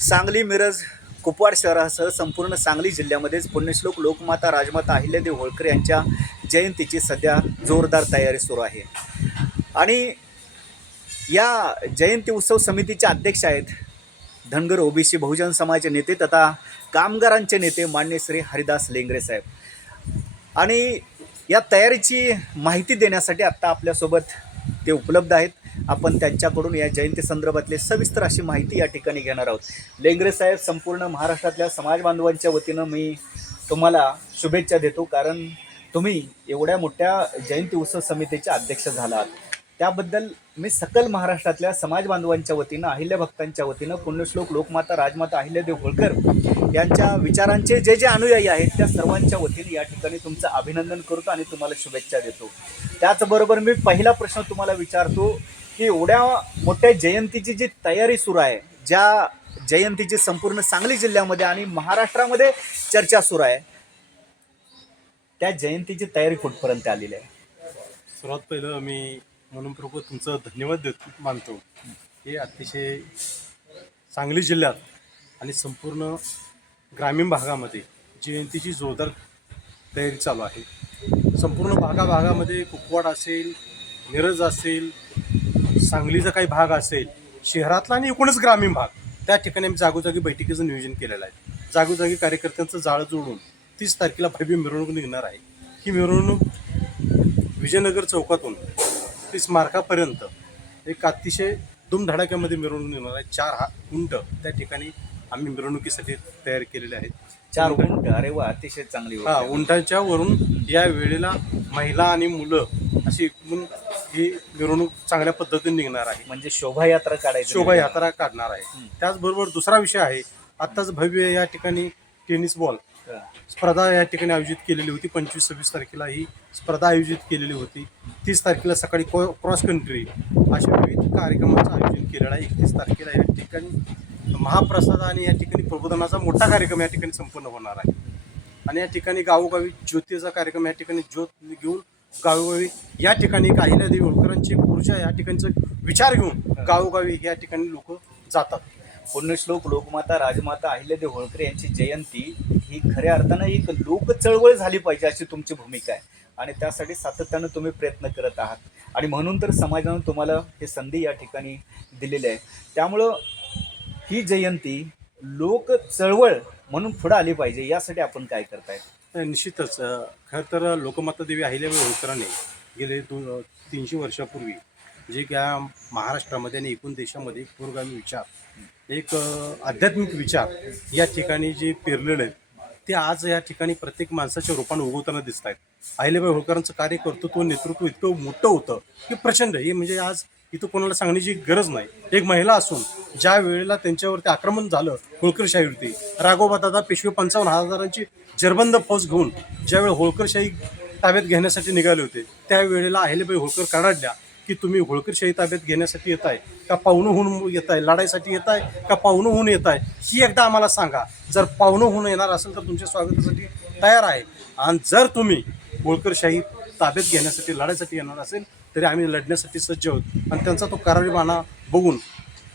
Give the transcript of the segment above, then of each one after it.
सांगली मिरज कुपवाड शहरासह संपूर्ण सांगली जिल्ह्यामध्येच पुण्यश्लोक लोकमाता राजमाता अहिल्यादेव होळकर यांच्या जयंतीची सध्या जोरदार तयारी सुरू आहे. आणि या जयंती उत्सव समितीचे अध्यक्ष आहेत धनगर ओबीसी बहुजन समाजाचे नेते तथा कामगारांचे नेते मान्य श्री हरिदास लेंगरे साहेब. आणि या तयारीची माहिती देण्यासाठी आत्ता आपल्यासोबत ते उपलब्ध आहेत. आपण त्यांच्याकडून या जयंती संदर्भातले सविस्तर अशी माहिती या ठिकाणी घेणार आहोत. लेंगरे साहेब संपूर्ण महाराष्ट्रातल्या समाज बांधवांच्या वतीनं मी तुम्हाला शुभेच्छा देतो. कारण तुम्ही एवढ्या मोठ्या जयंती उत्सव समितीचे अध्यक्ष झालात त्याबद्दल मी सकल महाराष्ट्रातल्या समाज बांधवांच्या वतीनं अहिल्या भक्तांच्या वतीनं पुण्यश्लोक लोकमाता राजमाता अहिल्यादेव होळकर यांच्या विचारांचे जे जे अनुयायी आहेत त्या सर्वांच्या वतीने या ठिकाणी तुमचं अभिनंदन करतो आणि तुम्हाला शुभेच्छा देतो. त्याचबरोबर मी पहिला प्रश्न तुम्हाला विचारतो की एवढ्या मोठ्या जयंतीची जी तयारी सुरू आहे ज्या जयंतीची संपूर्ण सांगली जिल्ह्यामध्ये आणि महाराष्ट्रामध्ये चर्चा सुरू आहे त्या जयंतीची तयारी कुठपर्यंत आलेली आहे? सर्वात पहिलं मी म्हणून प्रभू तुमचं धन्यवाद देत मानतो. हे अतिशय सांगली जिल्ह्यात आणि संपूर्ण ग्रामीण भागामध्ये जयंतीची जोरदार तयारी चालू आहे. संपूर्ण भागाभागामध्ये कुपवाड असेल मिरज असेल सांगलीचा काही भाग असेल शहरातला आणि एकूणच ग्रामीण भाग त्या ठिकाणी आम्ही जागोजागी बैठकीचं नियोजन केलेलं आहे. जागोजागी कार्यकर्त्यांचं जाळं जोडून तीस तारखेला भव्य मिरवणूक निघणार आहे. ही मिरवणूक विजयनगर चौकातून ते स्मारकापर्यंत एक अतिशय धुमधडाक्यामध्ये मिरवणूक निघणार आहे. चार हा उंट त्या ठिकाणी आम्ही मिरवणुकीसाठी तयार केलेले आहेत. चार उंट. अरे वा अतिशय चांगली गोष्ट हा आहे. उंटाच्या वरून या वेळेला महिला आणि मुलं अशी एकूण ही मिरवणूक चांगल्या पद्धतीने निघणार आहे. म्हणजे शोभायात्रा काढायची शोभायात्रा काढणार आहे. त्याचबरोबर दुसरा विषय आहे आत्ताच भव्य या ठिकाणी टेनिस बॉल हा. स्पर्धा या ठिकाणी आयोजित केलेली होती. पंचवीस सव्वीस तारखेला ही स्पर्धा आयोजित केलेली होती. तीस तारखेला सकाळी क्रॉस कंट्री अशा विविध कार्यक्रमाचं आयोजन केलेलं आहे. एकतीस तारखेला या ठिकाणी महाप्रसाद आणि या ठिकाणी प्रबोधनाचा मोठा कार्यक्रम या ठिकाणी संपन्न होणार आहे. आणि या ठिकाणी गावोगावी ज्योतीचा कार्यक्रम या ठिकाणी ज्योत घेऊन गावोगावी या ठिकाणी एक अहिल्यादेवी होळकरांची ऊर्जा या ठिकाणीचा विचार घेऊन गावोगावी या ठिकाणी लोक जातात. पुण्यश्लोक लोकमाता राजमाता अहिल्यादेवी होळकर यांची जयंती ही खऱ्या अर्थानं एक लोक चळवळ झाली पाहिजे अशी तुमची भूमिका आहे. आणि त्यासाठी सातत्यानं तुम्ही प्रयत्न करत आहात. आणि म्हणून तर समाजानं तुम्हाला हे संधी या ठिकाणी दिलेली आहे. त्यामुळं ही जयंती लोक चळवळ म्हणून पुढं आली पाहिजे यासाठी आपण काय करताय? निश्चितच. खरं तर लोकमाता देवी अहिल्याबाई होळकरांनी गेले दोन तीनशे वर्षापूर्वी जे त्या महाराष्ट्रामध्ये आणि एकूण देशामध्ये पुरोगामी विचार एक आध्यात्मिक विचार या ठिकाणी जे पेरलेले आहेत ते आज या ठिकाणी प्रत्येक माणसाच्या रूपाने उगवताना दिसत आहेत अहिल्याबाई होळकरांचं कार्य कर्तृत्व नेतृत्व इतकं मोठं होतं की प्रचंड. हे म्हणजे आज इथं कोणाला सांगण्याची गरज नाही. एक महिला असून ज्या वेळेला त्यांच्यावरती आक्रमण झालं होळकरशाहीवरती राघोबा दादा पेशवे पंचावन्न हजारांची जरबंद फौज घेऊन ज्यावेळी होळकरशाही ताब्यात घेण्यासाठी निघाले होते त्यावेळेला अहिल्याबाई होळकर कडाडल्या की तुम्ही होळकरशाही ताब्यात घेण्यासाठी येत आहे का पाहुणं होऊन येत आहे लढाईसाठी येत आहे का पाहुणं होऊन येत आहे ही एकदा आम्हाला सांगा. जर पाहुणं होऊन येणार असेल तर तुमच्या स्वागतासाठी तयार आहे. आणि जर तुम्ही होळकरशाही ताब्यात घेण्यासाठी लढाईसाठी येणार असेल तरी आम्ही लढण्यासाठी सज्ज आहोत. आणि त्यांचा तो करारी बाणा बघून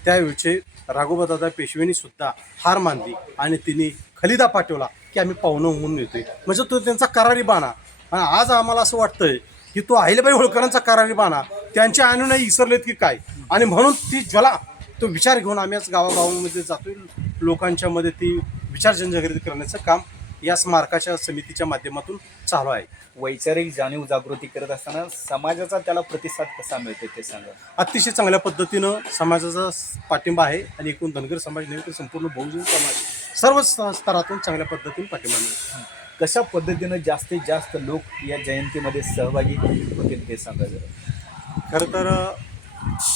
त्यावेळचे राघोबादादा पेशवेनी सुद्धा हार मानली आणि तिने खलिदा पाठवला की आम्ही पाहुणं होऊन येतोय. म्हणजे तो त्यांचा करारी बाणा. आणि आज आम्हाला असं वाटतंय की तो अहिल्याबाई होळकरांचा करारी बाणा. त्यांच्या अनुनय विसरलेत की काय? आणि म्हणून ती ज्वला तो विचार घेऊन आम्ही आज गावागावामध्ये जातोय. लोकांच्या मध्ये ती विचार जनजागृती करण्याचं काम या स्मारकाच्या समितीच्या माध्यमातून चालू आहे. वैचारिक जाणीव जागृती करत असताना समाजाचा त्याला प्रतिसाद कसा मिळतो ते सांगा. अतिशय चांगल्या पद्धतीनं समाजाचा पाठिंबा आहे आणि एकूण धनगर समाज नव्हे तर संपूर्ण बहुजन समाज सर्व स्तरातून चांगल्या पद्धतीने पाठिंबा मिळतो. कशा पद्धतीनं जास्तीत जास्त लोक या जयंतीमध्ये सहभागी होतील ते सांगा जरा. खरं तर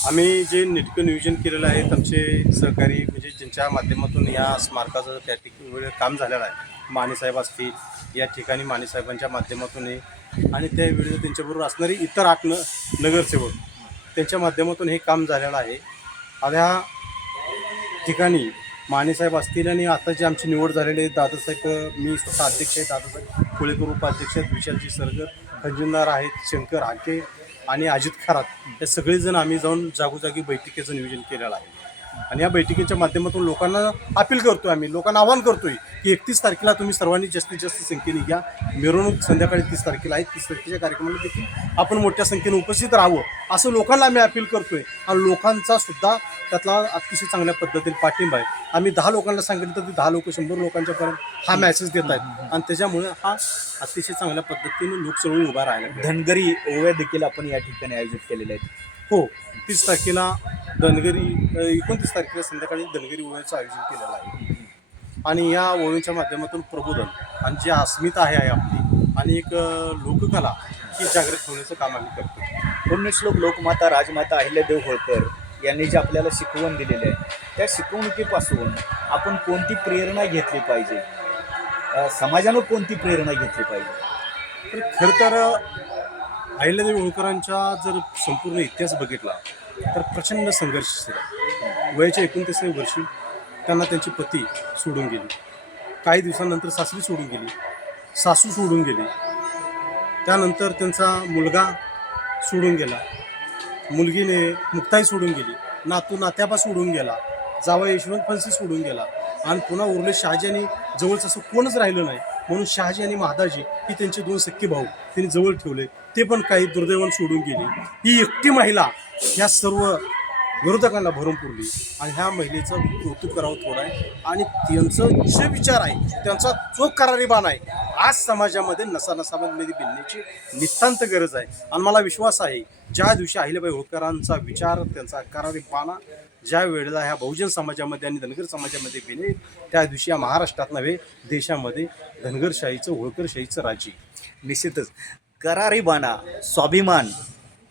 आम्ही जे नेटकं नियोजन केलेलं आहे आमचे सहकारी म्हणजे ज्यांच्या माध्यमातून या स्मारकाचं त्या ठिकाणी काम झालेलं आहे मानेसाहेब असतील या ठिकाणी मानेसाहेबांच्या माध्यमातून आणि आणि त्यावेळी त्यांच्याबरोबर असणारी इतर आठ न नगरसेवक त्यांच्या माध्यमातून हे काम झालेलं आहे. आता ठिकाणी मानेसाहेब असतील आणि आता जे आमची निवड झालेली आहे दादासाहेब मी स्वतः अध्यक्ष आहे दादासाहेब कुळेकर उपाध्यक्ष आहेत विशालजी सरगर खंजुनदार आहेत शंकर हाके आणि अजित खरात. हे सगळेजण आम्ही जाऊन जागोजागी बैठकीचं नियोजन केलेलं आहे. आणि या बैठकीच्या माध्यमातून लोकांना अपील करतोय आम्ही लोकांना आवाहन करतोय की एकतीस तारखेला तुम्ही सर्वांनी जास्तीत जास्त संख्येने घ्या मिरवणूक संध्याकाळी तीस तारखेला आहे. तीस तारखेच्या कार्यक्रमाला देखील आपण मोठ्या संख्येने उपस्थित राहावं असं लोकांना आम्ही अपील करतोय. आणि लोकांचा सुद्धा त्यातला अतिशय चांगल्या पद्धतीने पाठिंबा आहे. आम्ही दहा लोकांना सांगितलं तर ते दहा लोक शंभर लोकांच्यापर्यंत हा मॅसेज देत आहेत. आणि त्याच्यामुळे हा अतिशय चांगल्या पद्धतीने लोकचळवळी उभा राहिला आहे. धनगरी ओव्या देखील आपण या ठिकाणी आयोजित केलेल्या आहेत. हो तीस तारखेला धनगरी एकोणतीस तारखेला संध्याकाळी धनगरी ओळीचं आयोजन केलेलं आहे. आणि या ओळींच्या माध्यमातून प्रबोधन आणि जी अस्मिता आहे आहे आपली आणि एक लोककला ही जागृत होण्याचं काम आम्ही करतो पुण्यश्लोक लोकमाता राजमाता अहिल्यादेव होळकर यांनी जे आपल्याला शिकवण दिलेली आहे त्या शिकवणुकीपासून आपण कोणती प्रेरणा घेतली पाहिजे? समाजानं कोणती प्रेरणा घेतली पाहिजे? तर खरं तर अहिल्यादेवी होळकरांचा जर संपूर्ण इतिहास बघितला तर प्रचंड संघर्ष झाला. वयाच्या एकोणतीसव्या वर्षी त्यांना त्यांची पती सोडून गेली. काही दिवसांनंतर सासरी सोडून गेली. सासू सोडून गेली. त्यानंतर त्यांचा मुलगा सोडून गेला. मुलगीने मुक्ताई सोडून गेली. नातू नात्याबा सोडून गेला. जावा यशवंत फणसी सोडून गेला. आणि पुन्हा उरले शहाजी आणि जवळचं असं कोणच राहिलं नाही. म्हणून शहाजी आणि महादाजी ही त्यांचे दोन सख्खे भाऊ त्यांनी जवळ ठेवले. ते पण काही दुर्दैवान सोडून गेले. ही एकटी महिला या सर्व विरोधकांना भरून पुरली. आणि ह्या महिलेचं कौतुक करावं थोडं आहे. आणि त्यांचं जे विचार आहे त्यांचा जो करारीबाण आहे आज समाजामध्ये नसा नसामध्ये नितांत गरज आहे. आणि मला विश्वास आहे ज्या दिवशी अहिल्याबाई होळकरांचा विचार त्यांचा करारीबाणा ज्या वेळेला ह्या बहुजन समाजामध्ये आणि धनगर समाजामध्ये बिने त्या दिवशी या महाराष्ट्रात नव्हे देशामध्ये धनगरशाहीचं होळकरशाहीचं राज्य. निश्चितच. करारीबाणा स्वाभिमान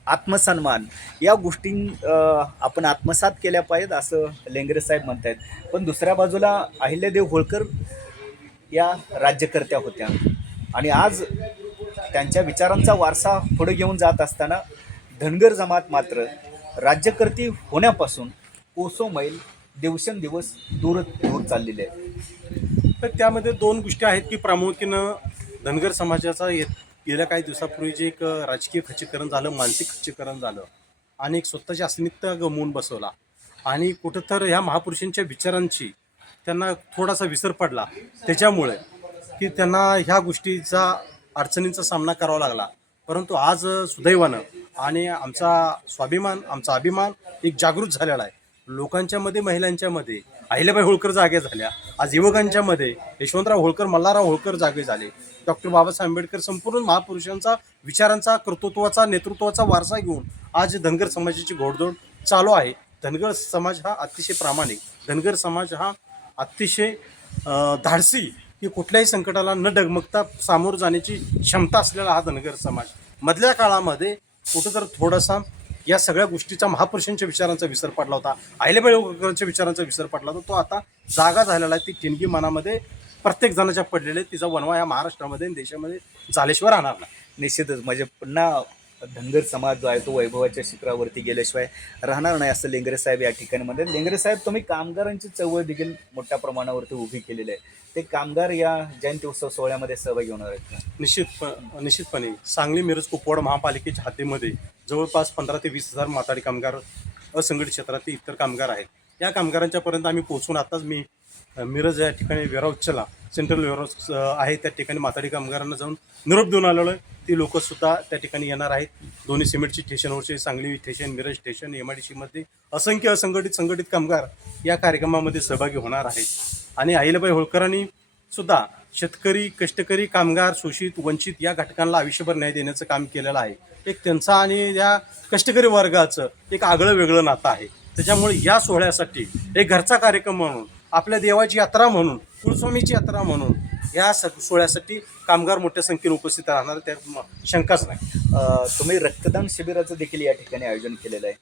आत्मसन्मान. या गोष्टी आपण आत्मसात केल्या पाहिजेत असं लेंगरे साहेब म्हणत आहेत पण दुसऱ्या बाजूला अहिल्यादेव होळकर या राज्यकर्त्या होत्या. आणि आज त्यांच्या विचारांचा वारसा पुढे घेऊन जात असताना धनगर जमात मात्र राज्यकर्ती होण्यापासून कोसो मैल दिवसेंदिवस दूर दूर चाललेले आहे तर त्यामध्ये दोन गोष्टी आहेत की प्रामुख्यानं धनगर समाजाचा ये गेल्या काही दिवसापूर्वी जे एक राजकीय खच्चीकरण झालं मानसिक खच्चीकरण झालं आणि एक स्वतःची अस्मिता गमवून बसवला आणि कुठंतरी ह्या महापुरुषांच्या विचारांची त्यांना थोडासा विसर पडला. त्याच्यामुळे की त्यांना ह्या गोष्टीचा अडचणींचा सामना करावा लागला. परंतु आज सुदैवानं आणि आमचा स्वाभिमान आमचा अभिमान एक जागृत झालेला आहे. लोकांच्यामध्ये महिलांच्यामध्ये अहिल्याबाई होळकर जागे झाल्या. आज युवकांच्या मध्ये यशवंतराव होळकर मल्हारराव होळकर जागे झाले. डॉक्टर बाबासाहेब आंबेडकर संपूर्ण महापुरुषांचा विचारांचा कर्तृत्वाचा नेतृत्वाचा वारसा घेऊन आज धनगर समाजाची घोडदौड चालू आहे. धनगर समाज हा अतिशय प्रामाणिक. धनगर समाज हा अतिशय धाडसी की कुठल्याही संकटाला न डगमगता सामोरं जाण्याची क्षमता असलेला हा धनगर समाज. मधल्या काळामध्ये कुठं तर थोडासा या सगळ्या गोष्टीचा महापुरुषांच्या विचारांचा विसर पडला होता. अहिल्याबाई विचारांचा विसर पडला होता. तो आता जागा झालेला आहे. ती ठिणगी मनामध्ये प्रत्येक जणाच्या पडलेले तिचा वनवा या महाराष्ट्रामध्ये आणि देशामध्ये झाल्याशिवाय राहणार नाही. निश्चितच. म्हणजे पुन्हा धनगर समाज जो आहे तो वैभवाच्या शिखरावरती गेल्याशिवाय राहणार नाही असं लेंगरे साहेब या ठिकाणी म्हणतात लेंगरे साहेब तुम्ही कामगारांची चळवळ देखील मोठ्या प्रमाणावरती उभी केलेली आहे. ते कामगार या जयंती उत्सव सोहळ्यामध्ये सहभागी होणार आहेत निश्चित निश्चितपणे. सांगली मिरज कुपवाड महापालिकेच्या हातीमध्ये जवळपास पंधरा ते वीस हजार माथाडी कामगार असंघटित क्षेत्रातील इतर कामगार आहेत. या कामगारांच्यापर्यंत आम्ही पोहोचून आताच मी मिरज या ठिकाणी वेअरहाऊसला सेंट्रल वेअरहाऊस आहे त्या ठिकाणी माथाडी कामगारांना जाऊन निरोप देऊन आलेलो आहे. ती लोकंसुद्धा त्या ठिकाणी येणार आहेत. दोन्ही सिमेंटची स्टेशनवरचे Sangli station Miraj station M I D सीमध्ये असंख्य असंघटित संघटित कामगार या कार्यक्रमामध्ये सहभागी होणार आहेत. आणि अहिल्याबाई होळकरांनी सुद्धा शेतकरी कष्टकरी कामगार शोषित वंचित या घटकांना आयुष्यभर न्याय देण्याचं काम केलेलं आहे. एक त्यांचा आणि या कष्टकरी वर्गाचं एक आगळं वेगळं नातं आहे. त्याच्यामुळे या सोहळ्यासाठी एक घरचा कार्यक्रम म्हणून आपल्या देवाची यात्रा म्हणून कुलस्वामीची यात्रा म्हणून या स सोहळ्यासाठी कामगार मोठ्या संख्येने उपस्थित राहणार त्या शंकाच नाही. तुम्ही रक्तदान शिबिराचं देखील या ठिकाणी आयोजन केलेलं आहे.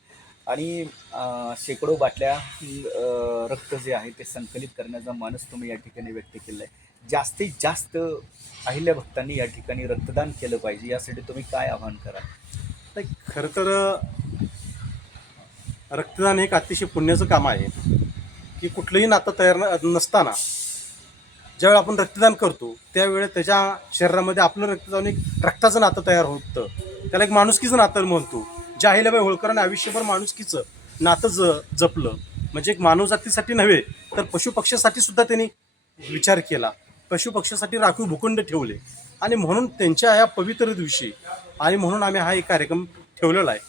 आणि शेकडो बाटल्या रक्त जे आहे ते संकलित करण्याचा मानस तुम्ही या ठिकाणी व्यक्त केला आहे जास्तीत जास्त अहिल्या भक्तांनी या ठिकाणी रक्तदान केलं पाहिजे यासाठी तुम्ही काय आवाहन कराल? नाही, खरं तर रक्तदान हे एक अतिशय पुण्याचं काम आहे. की कुठलंही नातं तयार न- नसताना ज्यावेळी आपण रक्तदान करतो त्यावेळी त्याच्या शरीरामध्ये आपलं रक्तदान एक रक्ताचं नातं तयार होतं. त्याला एक माणुसकीचं नातं म्हणतो. ज्या अहिल्याबाई होळकरांनी आयुष्यभर माणुसकीचं नातं ज जपलं. म्हणजे एक मानवजातीसाठी नव्हे तर पशुपक्षासाठी सुद्धा त्यांनी विचार केला. पशुपक्षासाठी राखीव भूखंड ठेवले. आणि म्हणून त्यांच्या या पवित्र दिवशी आणि म्हणून आम्ही हा एक कार्यक्रम ठेवलेला आहे.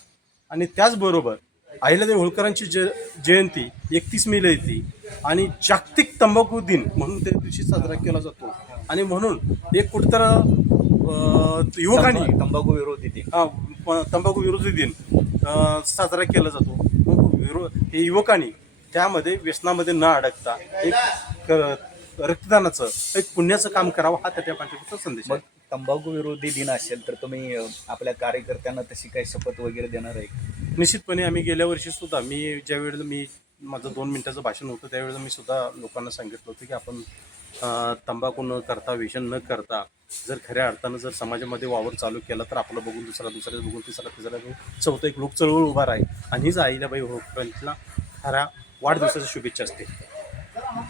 आणि त्याचबरोबर अहिल्यादेवी होळकरांची ज जयंती एकतीस मेला येते. आणि जागतिक तंबाखू दिन म्हणून त्या दिवशी साजरा केला जातो. आणि म्हणून एक कुठतर अं, युवकांनी तंबा- तंबाखू विरोधी दिन. हा, प- तंबाखू विरोधी दिन अ, साजरा केला जातो. मग विरो हे युवकांनी त्यामध्ये व्यसनामध्ये न अडकता एक क- रक्तदानाचं एक पुण्याचं काम करावं हा त्या पाठीमागचा संदेश मग आहे तंबाखू विरोधी दिन असेल तर तुम्ही अ, आपल्या कार्यकर्त्यांना तशी काही शपथ वगैरे देणार आहे का? निश्चितपणे आम्ही गेल्या वर्षी सुद्धा मी ज्या वेळेला मी माझं दोन मिनिटाचं भाषण होतं त्यावेळेला मी सुद्धा लोकांना सांगितलं होतं की आपण अ, तंबाखू न करता व्यसन न करता जर खऱ्या अर्थानं जर समाजामध्ये वावर चालू केला तर आपलं बघून दुसरा दुसरा बघून तिसरा तिसरा बघून चौथा एक लोक चळवळ उभा राहील. आणि हीच आईलाबाई होळकरांना खऱ्या वाढदिवसाच्या शुभेच्छा असते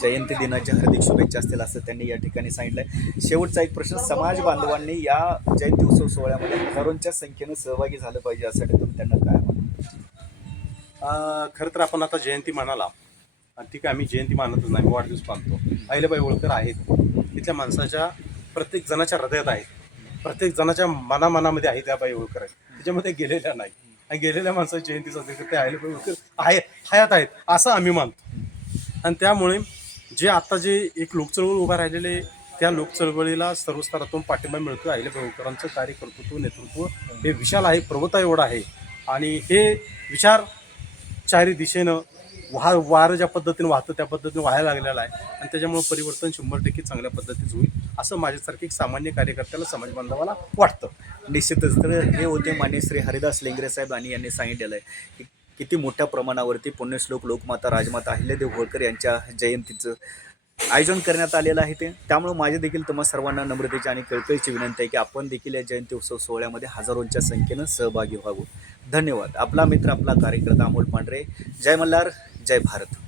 जयंती दिनाच्या हार्दिक शुभेच्छा असतील असं त्यांनी या ठिकाणी सांगितलंय. शेवटचा एक प्रश्न समाज बांधवांनी या जयंती उत्सव सोहळ्यामध्ये हजारोंच्या संख्येनं सहभागी झालं पाहिजे यासाठी तुम्ही त्यांना काय म्हणता? खरं तर आपण आता जयंती म्हणाला. आणि ठीक आहे आम्ही जयंती मानतच नाही वाढदिवस मानतो. अहिल्याबाई होळकर आहेत. तिथल्या माणसाच्या प्रत्येक जणाच्या हृदयात आहेत. प्रत्येक जणाच्या मनामनामध्ये आहे त्या बाई होळकर आहेत. त्याच्यामध्ये गेलेल्या नाही. आणि गेलेल्या माणसाची जयंती साजरी करते अहिल्याबाई होळकर आहे हयात आहेत असं आम्ही मानतो. आणि त्यामुळे जे आता जे एक लोकचळवळ उभा राहिलेले त्या लोकचळवळीला सर्व स्तरातून पाठिंबा मिळतो अहिल्याबाई प्रभूकरांचं कार्यकर्तृत्व नेतृत्व. हे विशाल आहे प्रभुता एवढं आहे. आणि हे विचार चारी दिशेनं वाह वारं ज्या पद्धतीनं वाहतं त्या पद्धतीने व्हायला लागलेलं आहे. आणि त्याच्यामुळे परिवर्तन शंभर टक्के चांगल्या पद्धतीचं होईल असं माझ्यासारखे एक सामान्य कार्यकर्त्याला समाज बांधवाला वाटतं. निश्चितच. तर हे होते मान्य श्री हरिदास लेंगरे साहेब आणि यांनी सांगितलेलं आहे की किती मोठ्या प्रमाणावरती पुण्यश्लोक लोकमाता राजमाता अहिल्यादेव होळकर यांच्या जयंतीचं आयोजन करण्यात आलेलं आहे ते. त्यामुळे माझे देखील तुम्हा सर्वांना नम्रतेची आणि कळकळीची विनंती आहे की आपण देखील या जयंती उत्सव सोहळ्यामध्ये हजारोंच्या संख्येनं सहभागी व्हावं. धन्यवाद. आपला मित्र आपला कार्यकर्ता अमोल पांढरे. जय मल्हार जय भारत.